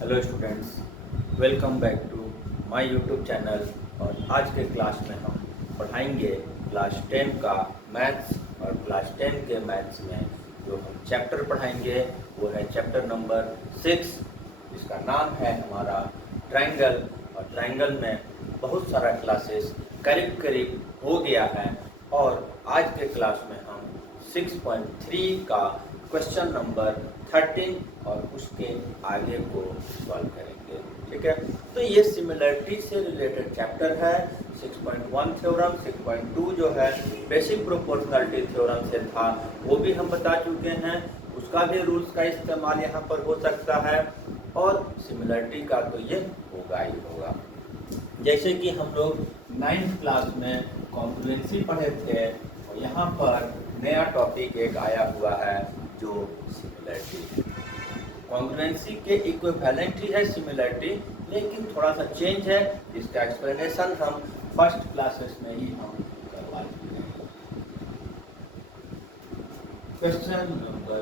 Hello students, welcome back to my YouTube channel. और आज के क्लास में हम पढ़ाएंगे क्लास 10 का मैथ्स। और क्लास 10 के मैथ्स में जो हम चैप्टर पढ़ाएंगे वो है चैप्टर नंबर 6, जिसका नाम है हमारा ट्रायंगल। और ट्रायंगल में बहुत सारा क्लासेस करीब करीब हो गया है। और आज के क्लास में हम 6.3 का क्वेश्चन नंबर 13 और उसके आगे को सॉल्व करेंगे। ठीक है, तो ये सिमिलरिटी से रिलेटेड चैप्टर है। 6.1 थ्योरम, 6.2 जो है बेसिक प्रोपोर्शनलिटी थ्योरम से था वो भी हम बता चुके हैं, उसका भी रूल्स का इस्तेमाल यहाँ पर हो सकता है। और सिमिलरिटी का तो ये होगा ही होगा। जैसे कि हम लोग 9th क्लास में कॉन्ग्रुएंसी पढ़े थे, और यहाँ पर नया टॉपिक एक आया हुआ है जो सिमिलरिटी। कॉन्ग्रुएंसी के इक्विवेलेंट ही है सिमिलरिटी, लेकिन थोड़ा सा चेंज है, जिसका एक्सप्लेनेशन हम फर्स्ट क्लासेस में ही हम करवा चुके हैं। क्वेश्चन नंबर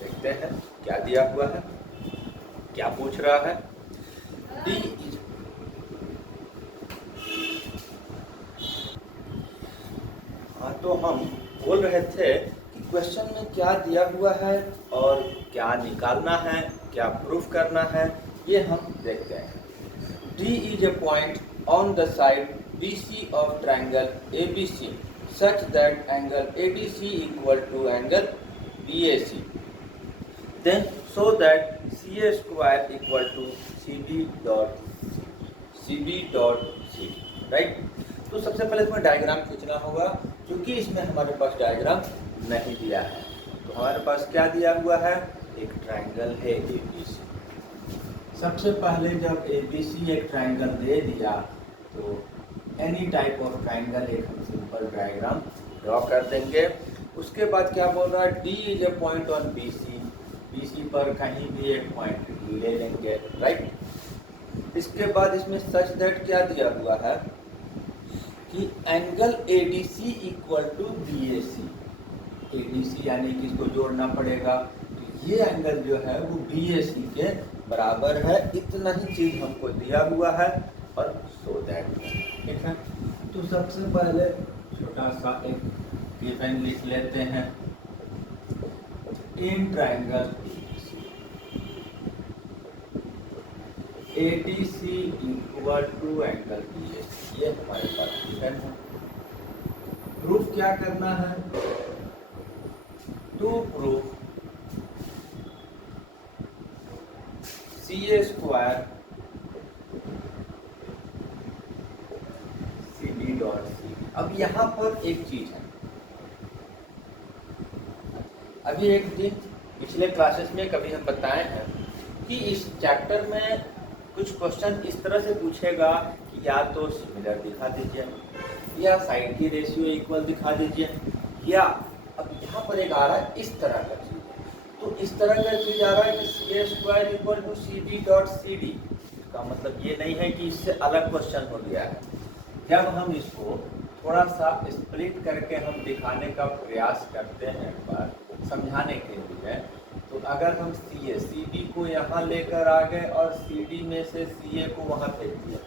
देखते हैं क्या दिया हुआ है, क्या पूछ रहा है। डी इज तो हम बोल रहे थे कि क्वेश्चन में क्या दिया हुआ है और क्या निकालना है, क्या प्रूफ करना है, ये हम देखते हैं। D is a point on the side BC of triangle ABC such that angle ADC equal to angle BAC. Then show that CA square equal to CD dot CD. Right? तो सबसे पहले इसमें डायग्राम खींचना होगा, क्योंकि इसमें हमारे पास diagram नहीं दिया है। तो हमारे पास क्या दिया हुआ है, एक ट्रायंगल है ABC। सबसे पहले जब ABC एक ट्रायंगल दे दिया तो एनी टाइप ऑफ ट्रायंगल एक हम सिंपल डायग्राम ड्रॉ कर देंगे। उसके बाद क्या बोल रहा है, D is a point on BC पर कहीं भी एक पॉइंट ले लेंगे। राइट, इसके बाद इसमें सच दैट क्या दिया हुआ है कि angle ADC equal to BAC। ADC यानी कि इसको जोड़ना पड़ेगा, तो ये एंगल जो है वो BAC के बराबर है। इतना ही चीज हमको दिया हुआ है और सो दैट। ठीक है, तो सबसे पहले छोटा सा एक गिवन लिख लेते हैं। In triangle ADC equal to angle BAC, ये हमारे पास गिवन है। प्रूफ क्या करना है, to proof CA square CD dot C। अब यहाँ पर एक चीज है, अभी एक दिन पिछले क्लासेस में कभी हम बताए हैं कि इस चैप्टर में कुछ क्वेश्चन इस तरह से पूछेगा कि या तो सिमिलर दिखा दीजिए, या साइड की रेशियो इक्वल दिखा दीजिए, या अब यहाँ पर एक आ रहा है इस तरह का चीज। तो इस तरह का चीज आ रहा है कि CA square equal to CD dot CD। इसका मतलब ये नहीं है कि इससे अलग क्वेश्चन हो गया है। जब हम इसको थोड़ा सा स्प्लिट करके हम दिखाने का प्रयास करते हैं पर समझाने के लिए, तो अगर हम CD को यहाँ लेकर आ गए और CD में से CA को वहाँ फेंक दिया,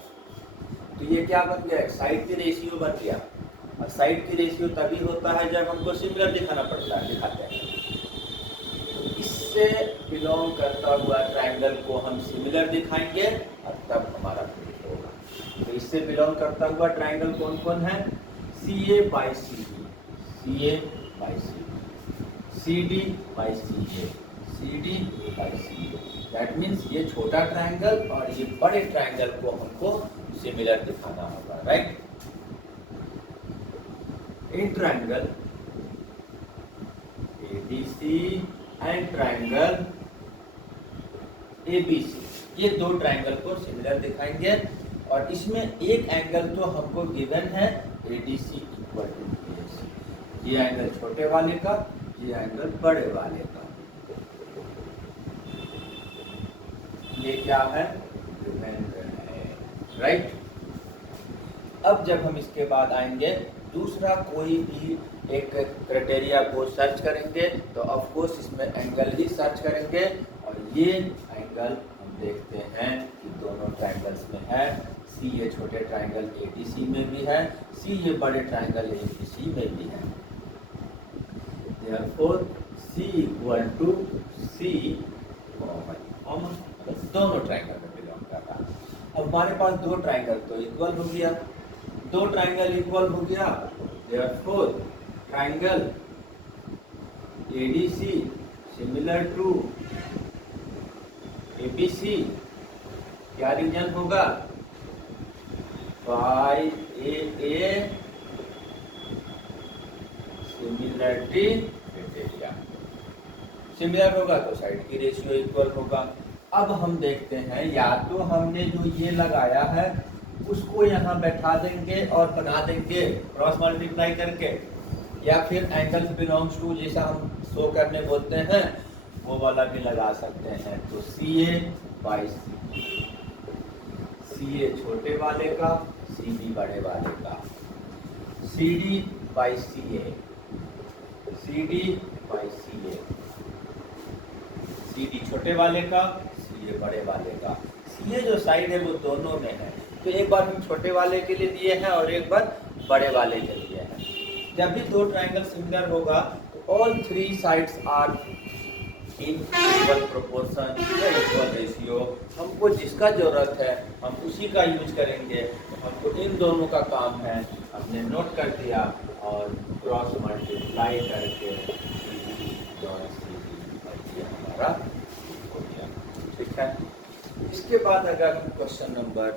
तो ये क्या बन गया, साइड की रेशियो बन गया। और साइड की रेशियो तभी होता है जब हमको सिमिलर दिखाना पड़ता है, दिखाते हैं। तो इससे बिलोंग करता हुआ ट्रायंगल को हम सिमिलर दिखाएंगे और तब हमारा प्रूफ होगा। तो इससे बिलोंग करता हुआ ट्रायंगल कौन कौन है, CA by CD, CD by CA। That means ये छोटा ट्रायंगल और ये बड़े ट्रायंगल को हमको सिमिलर दिखाना होगा। Right, in triangle ADC and triangle ABC, ये दो ट्रायंगल को सिमिलर दिखाएंगे। और इसमें एक एंगल तो हमको गिवन है ADC इक्वल टू BAC। ये एंगल छोटे वाले का, ये एंगल बड़े वाले का। ये क्या है, राइट। अब जब हम इसके बाद आएंगे दूसरा कोई भी एक क्राइटेरिया को सर्च करेंगे, तो ऑफ कोर्स इसमें एंगल ही सर्च करेंगे। और ये एंगल ट्राइंगल हम देखते हैं कि दोनों ट्राइंगल्स में है। सी ये छोटे ट्राइंगल एडीसी में भी है, सी ये बड़े ट्राइंगल एबीसी में भी है। Therefore, C equal to C common दोनों ट्राइंगल में बिलोंग कर रहा है। अब हमारे पास दो ट्राइंगल तो इक्वल हो गया, दो ट्राइंगल इक्वल हो गया। Therefore, triangle ADC similar to ABC क्या रीजन होगा? By AA similarity criteria. Similar होगा तो साइड की रेशियो इक्वल होगा। अब हम देखते हैं, या तो हमने जो ये लगाया है उसको यहाँ बैठा देंगे और बना देंगे क्रॉस मल्टीप्लाई करके, या फिर एंगल्स बिलोंग्स टू जैसा हम शो करने बोलते हैं वो वाला भी लगा सकते हैं। तो CA बाई CA छोटे वाले का, CB बड़े वाले का, CD by CA, CD by CA, CD छोटे वाले का, CA बड़े वाले का। CA जो साइड है वो दोनों में है, तो एक बार हम छोटे वाले के लिए दिए हैं और एक बार बड़े वाले के लिए है। जब भी दो ट्राइंगल सिमिलर होगा तो all three sides are in equal proportion या इक्वल रेशियो। हमको जिसका जरूरत है हम उसी का यूज करेंगे। तो हमको इन दोनों का काम है, हमने नोट कर दिया और क्रॉस मल्टीप्लाई करके हमारा हो गया। ठीक है, इसके बाद अगर हम क्वेश्चन नंबर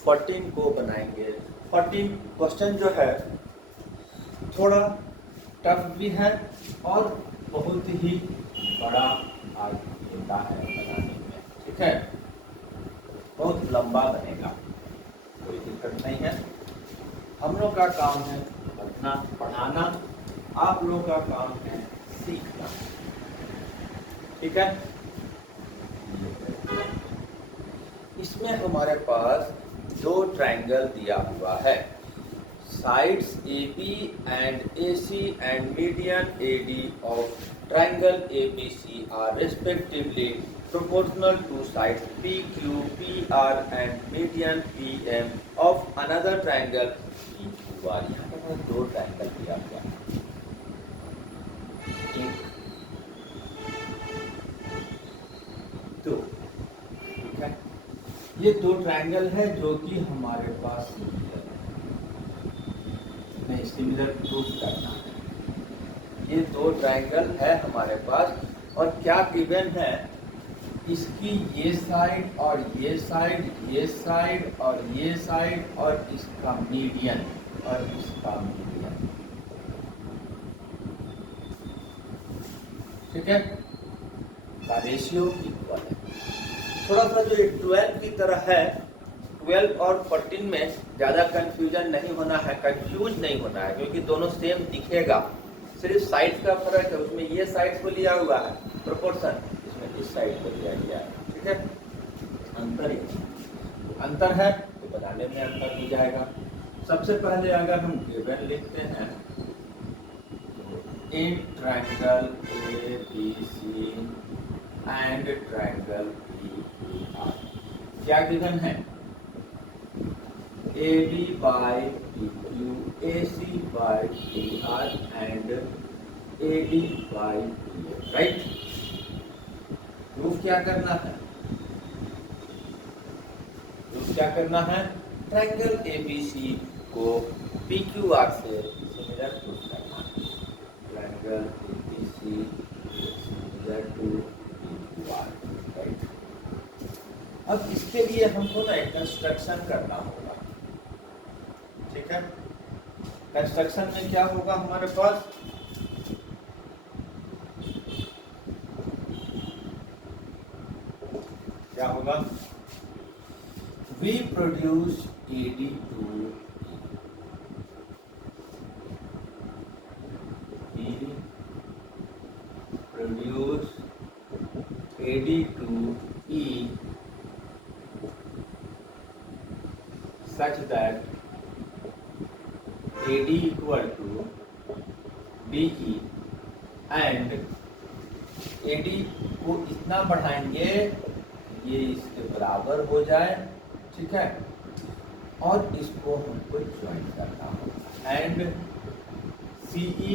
14 को बनाएंगे। 14 क्वेश्चन जो है थोड़ा टफ भी है और बहुत ही बड़ा आज देता है बनाने में। ठीक है, बहुत लंबा बनेगा, कोई दिक्कत नहीं है। हम लोग का काम है पढ़ना पढ़ाना, आप लोग का काम है सीखना। ठीक है, इसमें हमारे पास दो ट्राइंगल दिया हुआ है। Sides AB and AC and median AD of triangle ABC are respectively proportional to sides PQ, PR and median PM of another triangle PQR। यहाँ पर दो ट्राइंगल दिया हुआ है, एक दो। ठीक है, ये दो ट्राइंगल है जो कि हमारे पास सिमिलर प्रूफ करना है। ये दो ट्राइंगल है हमारे पास और क्या गिवन है, इसकी ये साइड और ये साइड, ये साइड और ये साइड और इसका मीडियन और इसका मीडियन। ठीक है, का रेशियो इक्वल है। थोड़ा सा जो 12 की तरह है, 12 और 14 में ज़्यादा कंफ्यूजन नहीं होना है, कंफ्यूज नहीं होना है, क्योंकि दोनों सेम दिखेगा, सिर्फ साइड का फर्क है। उसमें ये साइड को लिया हुआ है प्रोपोर्शन, इसमें इस साइड को लिया गया है। ठीक है, अंतर है तो बनाने में अंतर हो जाएगा। सबसे पहले अगर हम गिवन लिखते हैं तो in triangle ABC and triangle PQR क्या गिवन है? AB by PQ, AC by PR and AD by PA, right? Proof क्या करना है? प्रूफ क्या करना है? ट्राइंगल ABC को PQR से सिमिलर प्रूफ करना है। Triangle ABC similar to PQR, right? अब इसके लिए हमको ना एक कंस्ट्रक्शन करना होगा। ठीक है, कंस्ट्रक्शन में क्या होगा हमारे पास? क्या होगा? We produce AD to E, produce AD to E such that AD equal to BE and AD को इतना बढ़ाएंगे, ये इसके बराबर हो जाए, ठीक है, और इसको हमको ज्वाइन करना होगा एंड CE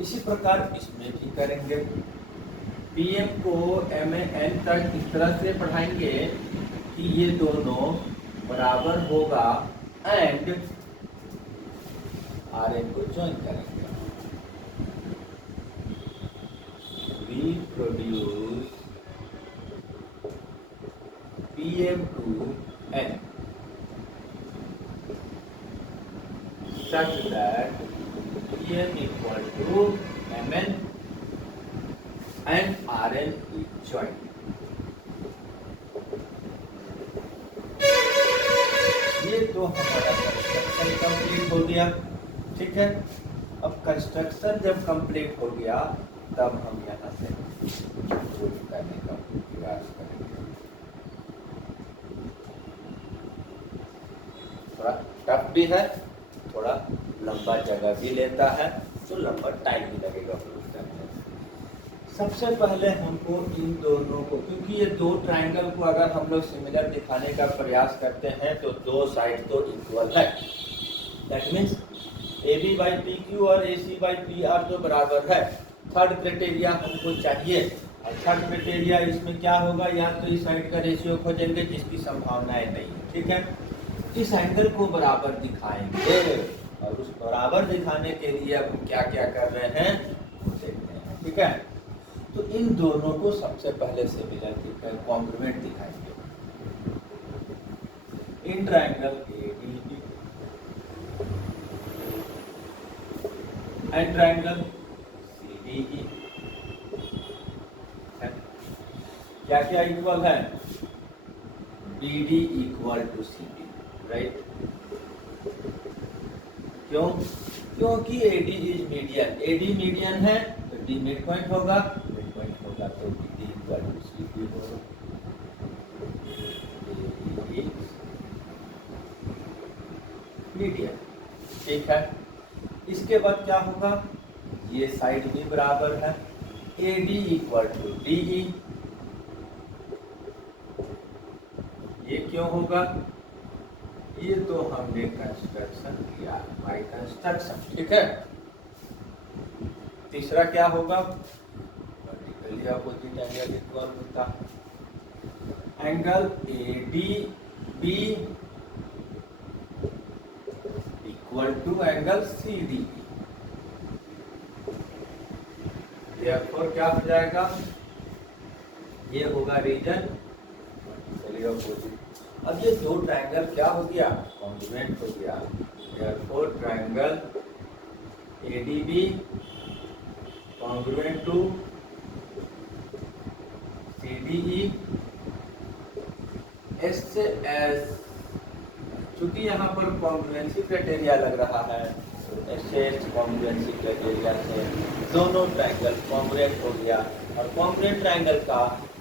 इसी प्रकार इसमें भी करेंगे। PM को MAN तक इस तरह से पढ़ाएंगे कि ये दोनों बराबर होगा एंड RN को ज्वाइन करेंगे। We produce PM to N such that PM equal to MN and RN is joined. ये तो हमारा कंस्ट्रक्शन कंप्लीट हो गया, ठीक है। अब कंस्ट्रक्शन जब कंप्लीट हो गया तब हम यहाँ से शुरू करने का प्रयास करेंगे। थोड़ा टफ भी है, थोड़ा लंबा जगह भी लेता है, तो लंबा टाइम भी लगेगा प्रूफ करने में। सबसे पहले हमको इन दोनों को, क्योंकि ये दो ट्रायंगल को अगर हम लोग सिमिलर दिखाने का प्रयास करते हैं तो दो साइड तो इक्वल है, that means AB by PQ और AC बाई PR तो बराबर है। थर्ड क्राइटेरिया हमको चाहिए, और थर्ड क्राइटेरिया इसमें क्या होगा, या तो इस साइड का रेशियो खोजेंगे जिसकी संभावनाएं नहीं है, ठीक है। इस एंगल को बराबर दिखाएंगे और उस बराबर दिखाने के लिए अब हम क्या क्या कर रहे हैं वो देखते हैं, ठीक है। तो इन दोनों को सबसे पहले सिमिलर कॉम्प्लीमेंट दिखाएंगे। In triangle ADB and triangle CDE क्या क्या इक्वल है, BD equal to CD, right. क्यों? क्योंकि AD is median, AD median है तो D मिड पॉइंट होगा, मिड पॉइंट होगा तो BD इक्वल टू CD होगा। मीडियन, ठीक है। इसके बाद क्या होगा, ये साइड भी बराबर है, AD इक्वल टू DE। ये क्यों होगा, ये तो हमने कंस्ट्रक्शन किया बाय कंस्ट्रक्शन, ठीक है। तीसरा क्या होगा, वर्टिकली अपोजिट एंगल इक्वल होता angle ADB equal to angle CDE। therefore क्या हो जाएगा, ये होगा रीजन वर्टिकली अपोजिट। अब ये दो ट्रायंगल क्या हो गया, कॉम्प्लीमेंट हो गया। therefore triangle ADB congruent to CDE S से S, चूंकि यहाँ पर कॉन्ग्रुएंसी क्राइटेरिया लग रहा है तो S से S कॉन्ग्रुएंसी क्राइटेरिया से दोनों ट्रायंगल कॉन्ग्रुएंट हो गया, और कॉन्ग्रुएंट ट्रायंगल का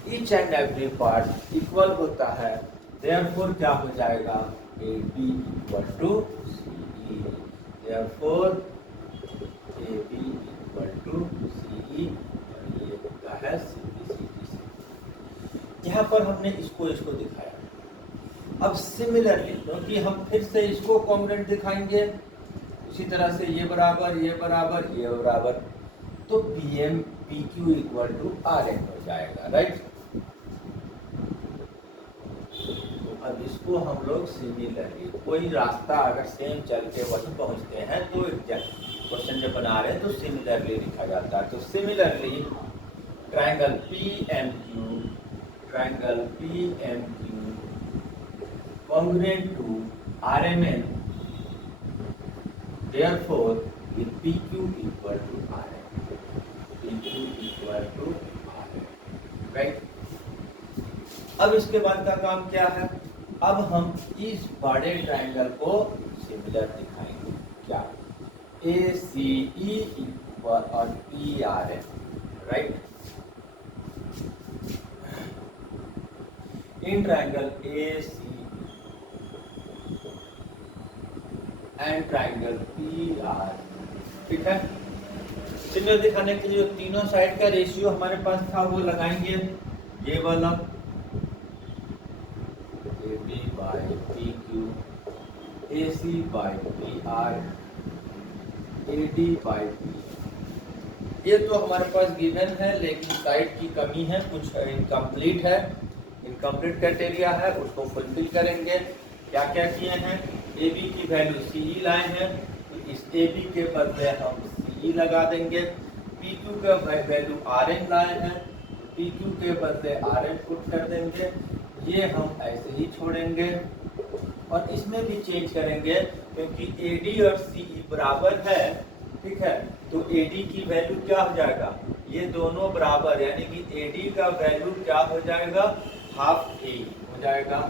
each and every part equal होता है। therefore क्या हो जाएगा, AB equal to CE। therefore AB equal to CE, और ये होता है CBCD। यहाँ पर हमने इसको दिखाया। अब सिमिलरली क्योंकि हम फिर से इसको कॉन्ग्रुएंट दिखाएंगे, इसी तरह से ये बराबर, ये बराबर, ये बराबर, तो PM PQ equal to RN हो जाएगा, राइट। अब इसको हम लोग सिमिलरली, कोई रास्ता अगर सेम चल के वहीं पहुंचते हैं तो क्वेश्चन जब बना रहे हैं तो सिमिलरली लिखा जाता है। तो similarly triangle PMQ congruent to RMN, therefore with PQ equal to RN, PQ equal to RN, right। अब इसके बाद का काम क्या है, अब हम इस बड़े ट्रायंगल को सिमिलर दिखाएंगे। क्या, ACE और PRN, right. In triangle ACE and triangle PR, ठीक है। सिमिलर दिखाने के लिए जो तीनों साइड का रेशियो हमारे पास था वो लगाएंगे, ये वाला AB by PQ, AC by PR, AD by P। ये तो हमारे पास गिवन है, लेकिन साइड की कमी है, कुछ इनकम्प्लीट है, इनकम्प्लीट क्राइटेरिया है, उसको फुलफिल करेंगे। क्या क्या किए हैं, AB की वैल्यू CE लाए हैं, इस AB के बदले हम CE लगा देंगे। PQ का वैल्यू RN लाए हैं, PQ के बदले RN पुट कर देंगे। ये हम ऐसे ही छोड़ेंगे और इसमें भी चेंज करेंगे, क्योंकि AD और CE बराबर है, ठीक है, तो AD की वैल्यू क्या हो जाएगा, ये दोनों बराबर, यानी कि AD का वैल्यू क्या हो जाएगा, हाफ A हो जाएगा,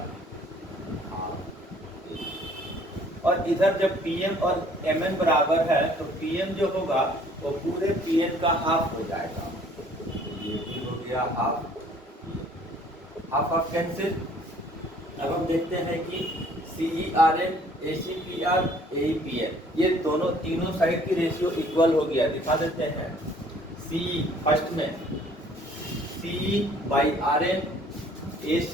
और इधर जब PM और MN बराबर है तो PM जो होगा वो पूरे PN का हाफ हो जाएगा, ये भी हो गया हाफ, हाफ ऑफ कैंसिल। अब हम देखते हैं कि CERN, ACPR, AEPN ये दोनों तीनों साइड की रेशियो इक्वल हो गया, दिखा देते हैं। CE फर्स्ट में CE by RN, AC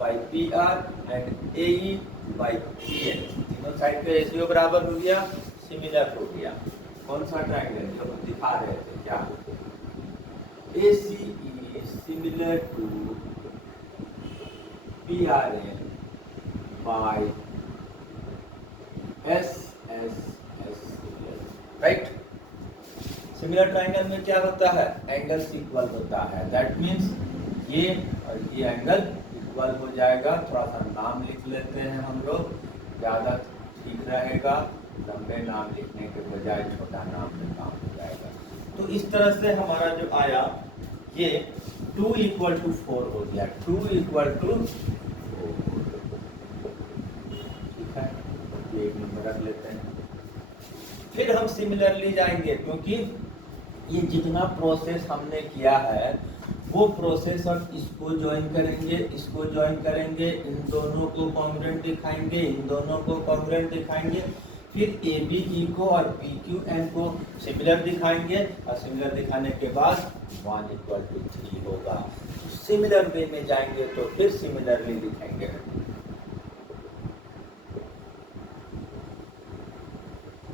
by PR and AE by PN, तीनों साइड का रेशियो बराबर हो गया, सिमिलर हो गया। कौन सा ट्रायंगल जो हम दिखा रहे थे, क्या ACE similar to PRN by SSS, right. Similar triangle में क्या होता है, एंगल्स इक्वल होता है, दैट मींस ये और ये एंगल इक्वल हो जाएगा। थोड़ा सा नाम लिख लेते हैं हम लोग, ज़्यादा ठीक रहेगा, लंबे नाम लिखने के बजाय छोटा नाम में काम हो जाएगा। तो इस तरह से हमारा जो आया ये 2 = 4 हो गया, 2 = 4, ठीक है, ये एक नंबर रख लेते हैं। फिर हम सिमिलरली जाएंगे, क्योंकि ये जितना प्रोसेस हमने किया है वो प्रोसेस अब इसको ज्वाइन करेंगे, इसको ज्वाइन करेंगे, इन दोनों को कॉन्ग्रुएंट दिखाएंगे, इन दोनों को कॉन्ग्रुएंट दिखाएंगे, फिर ABE को और PQN को सिमिलर दिखाएंगे, और सिमिलर दिखाने के बाद 1 = 3 होगा। सिमिलर वे में जाएंगे तो फिर सिमिलरली दिखाएंगे।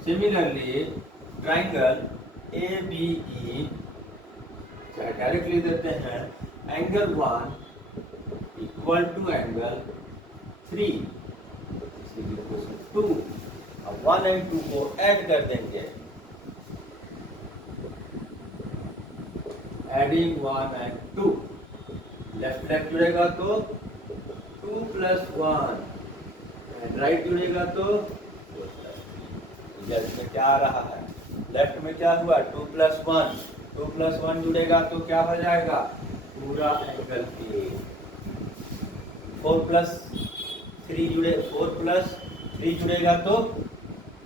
सिमिलरली ट्राइंगल ABE, चाहे डायरेक्ट लिख देते हैं, एंगल 1 = एंगल 3 = 2, अब 1 और 2 को ऐड कर देंगे, एडिंग 1 और 2, लेफ्ट लेफ्ट जुड़ेगा तो 2 + 1, एंड राइट जुड़ेगा तो 2 + 3। लेफ्ट में क्या आ रहा है, लेफ्ट में क्या हुआ, 2 + 1, 2 + 1 जुड़ेगा तो क्या हो जाएगा, पूरा एंगल A। 4 + 3 जुड़ेगा तो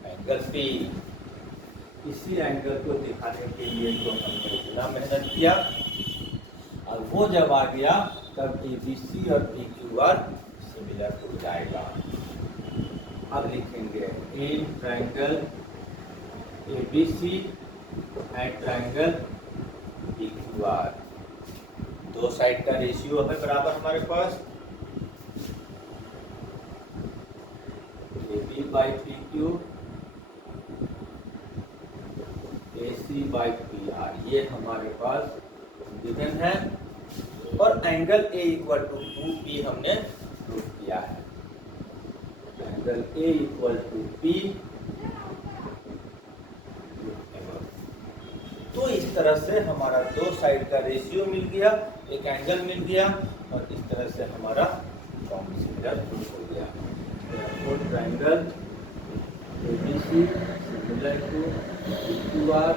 एंगल P। इसी एंगल को दिखाने के लिए तो हमने इतना मेहनत किया, और वो जब आ गया तब ABC और PQR सिमिलर हो जाएगा। अब लिखेंगे in triangle ABC and triangle PQR, दो साइड का रेशियो है बराबर हमारे पास, AB/PQ, AC/PR, ये हमारे पास गिवन है, और एंगल A = 2P हमने प्रूव किया है। एंगल A = P, तो इस तरह से हमारा दो साइड का रेशियो मिल गया, एक एंगल मिल गया, और इस तरह से हमारा फॉर्म सिमिलर हो गया। तो triangle ABC similar to PQR,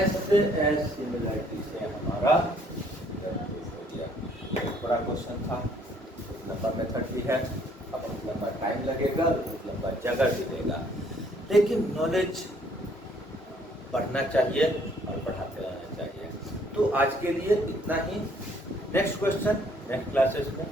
S से S सिमिलरिटी से हमारा हो गया। एक बड़ा क्वेश्चन था, लंबा मेथड भी है, अब लंबा टाइम लगेगा, लंबा जगह भी लेगा, लेकिन नॉलेज पढ़ना चाहिए और पढ़ाते रहना चाहिए। तो आज के लिए इतना ही। नेक्स्ट क्वेश्चन नेक्स्ट क्लासेस में